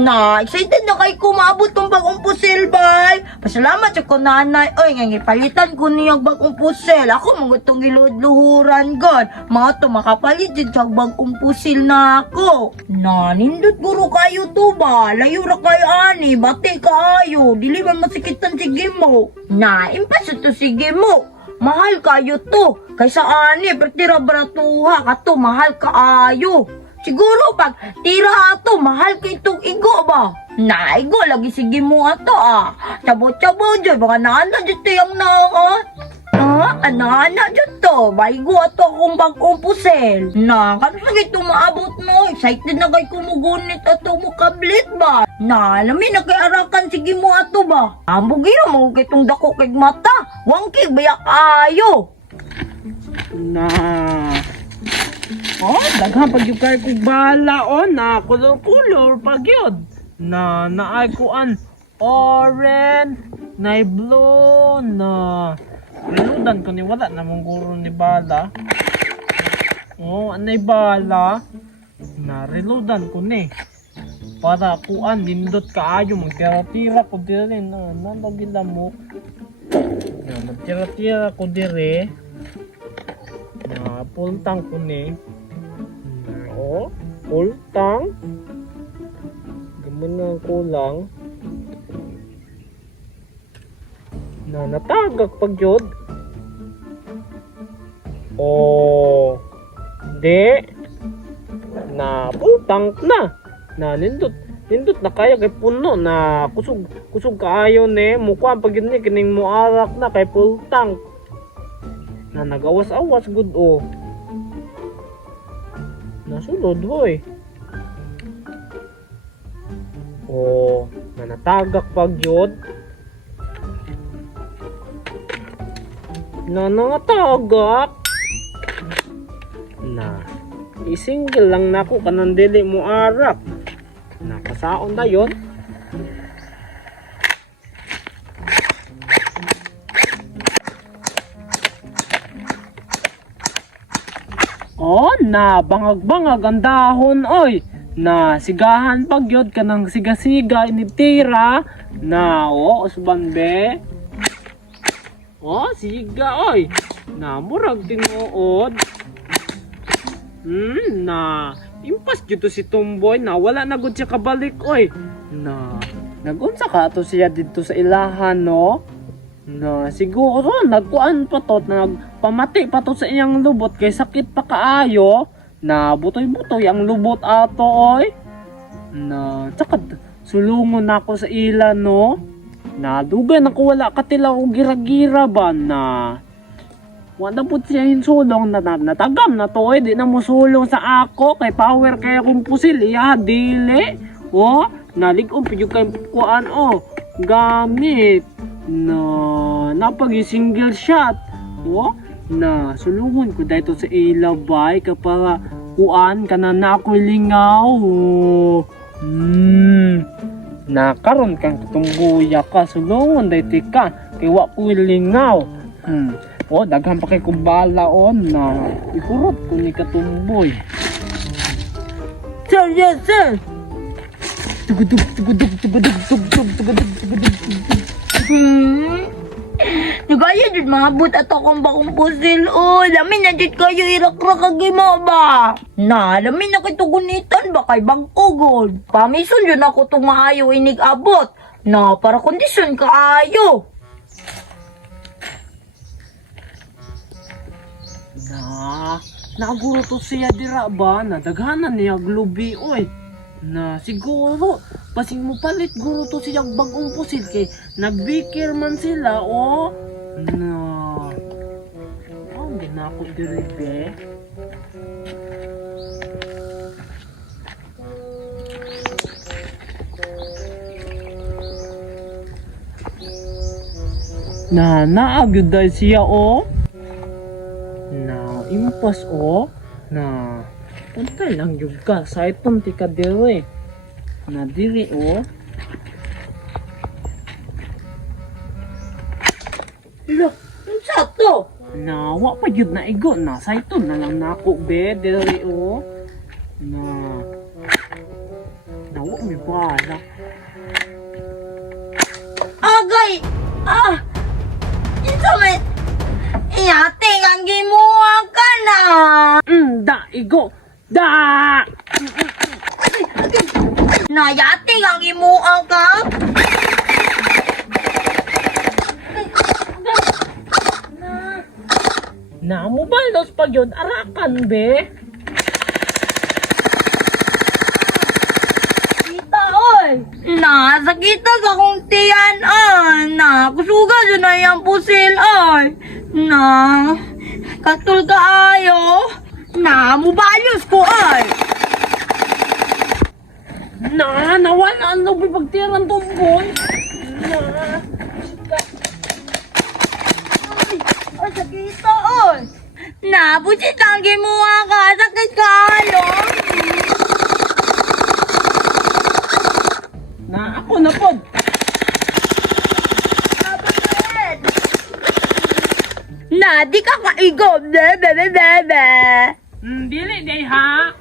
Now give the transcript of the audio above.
Na, excited na kay kumabot tong bagong pusil, bay. Pasalamat sa ko nanay. Oy, nga palitan ko niyang bagong pusil. Ako magutong giluhod-luhuran god. Mga to makapalit din sa bagong pusil na ako. Na, nindot guro kayo to ba? Layo ra kayo ani, bati kayo. Dili man masikitan sige mo. Na, impas to sige mo. Mahal kayo to. Kaysa ani, pertira baratuha ka to, mahal kaayo. Siguro pag tira ato, mahal kay itong igo ba? Na, igo, lagi sige mo ato ah. Chabo-chabo dyan, baka naana dyan yung naon. Ana dyan to, maigo ato akong bagong pusel. Na, kano sa gito maabot mo? Excited na kay kumugunit ato mo kablit ba? Na, alamin na kay arakan sige mo ato ba? Ambugiro mo kay itong dako kay mata. Wangkig, bayak ayo. Na daghan pag yung kay kong bala na kulor-kulor pag yun na naay kuan orange na blue na reludan ko ni wala na mong guro ni bala anay bala na reludan ko ni para kuan nindot kaayo magtira-tira ko dire na nalagilamok na magtira-tira ko dire na pultang ko ni pultang gaman nga kulang na natagak pag yun di na pultang na nindot na kaya kay puno na kusog kaayo ni mukha pag yun ni kining muarak na kay pultang na nagawas-awas good nasulod hoy na natagak pag yun na nangatagak na isingle lang nako kanang dili mo arak nakasaon na yun na bangag-bangag ang dahon oy na sigahan pag yod ka ng siga-siga initira na usban be siga oy na murag tinuod na impas dito si Tomboy na wala na gud siya kabalik oy na nagunsa ka to siya dito sa ilahan no na siguro nagkuan pa to nagpamati pa to sa iyang lubot kay sakit pa kaayo na butoy-butoy ang lubot ato oy na tsaka sulungon ako sa ila no na dugay ako wala katilaw og gira-gira ba na wala pud siya hinsulong na natagam na to di na mo sulong sa ako kay power kay akong pusil iya dili nalig-on pud kay kuan gamit na napagi single shot na sulungon ko dito sa ilabay kapara kuan kana na ako lingaw na karon kang tumbuya ka sulungon dito ka kay wa ko lingaw daghan pa kay kumbalaon na ikurot ko ni katumboy Sir, yes sir. tugudug Nagaya dyan mga but ato kong bakong pusil lamin na dyan kayo irakrak agi mo ba? Na, lamin na kito gunitan ba kay bangkogod? Pamison yun ako itong maayo inig abot. Na, para kondisyon ka ayo. Naguro to siya dira ba na daghanan niya glubi oy na siguro pasing mo palit guro to siya bagong pusil kay nagbikir man sila na ginako diri be na naagud dahil siya na impas na puntay lang yung ka sa itong tika diri na diri Look, ang sato. na wa pa yun na igo na sa ito na lang nako be diri na wa May bala. Agay! Ito may... Iyating ang gimuha ka na! Da, igo! Da! Nayating ang gimuha ka? Namubalos pag yun, arakan be. Kita, oy! Nasakita ka kong tiyan, kusuga dyan na yung pusil, oy! Katul ka ayo! Mubalos ko, oy! Nawala ang lobby pagtiran tumboy. Ay, sakita, oy! Busit ang gimuha ka, sakit ka, ayo! Ako na pod. Di ka kaigo, bebe. Dili day ha.